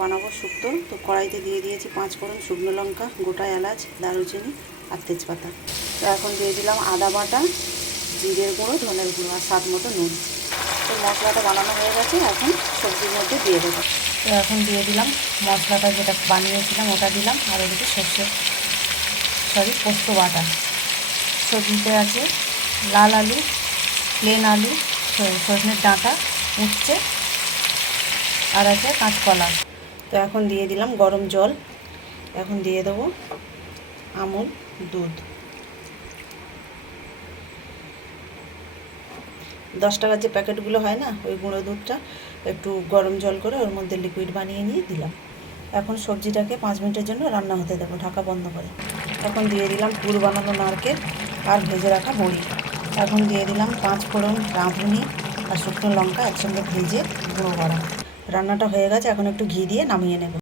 বানাবো শুক্তো। তো কড়াইতে দিয়ে দিয়েছি 5 ফোড়ন, শুকনো লঙ্কা, গোটা এলাচ, দারুচিনি আর তেজপাতা। তো এখন দিয়ে দিলাম আদা বাটা, জিরের গুঁড়ো, ধনের গুঁড়ো আর স্বাদ মতো নুন। তো মশলাটা বানানো হয়ে গেছে, এখন সবজির মধ্যে দিয়ে দেবো। তো এখন দিয়ে দিলাম মশলাটা যেটা বানিয়েছিলাম ওটা দিলাম, আর ওদিকে পোস্ত বাটা। সবজিতে আছে লাল আলু, প্লেন আলু, সজনের ডাঁটা, উচ্ছে আর আছে কাঁচকলা। তো এখন দিয়ে দিলাম গরম জল। এখন দিয়ে দেবো আমুল দুধ। 10 টাকার যে প্যাকেটগুলো হয় না, ওই গুঁড়ো দুধটা একটু গরম জল করে ওর মধ্যে লিকুইড বানিয়ে নিয়ে দিলাম। এখন সবজিটাকে 5 মিনিটের জন্য রান্না হতে দেবো ঢাকা বন্ধ করে। এখন দিয়ে দিলাম পুর বানানো নারকেল আর ভেজে রাখা বড়ি। এখন দিয়ে দিলাম 5 ফোড়ন, রাঁধুনি আর শুকনো লঙ্কা একসঙ্গে ভেজে গুঁড়ো করা। রান্নাটা হয়ে গেছে, এখন একটু ঘি দিয়ে নামিয়ে নেব।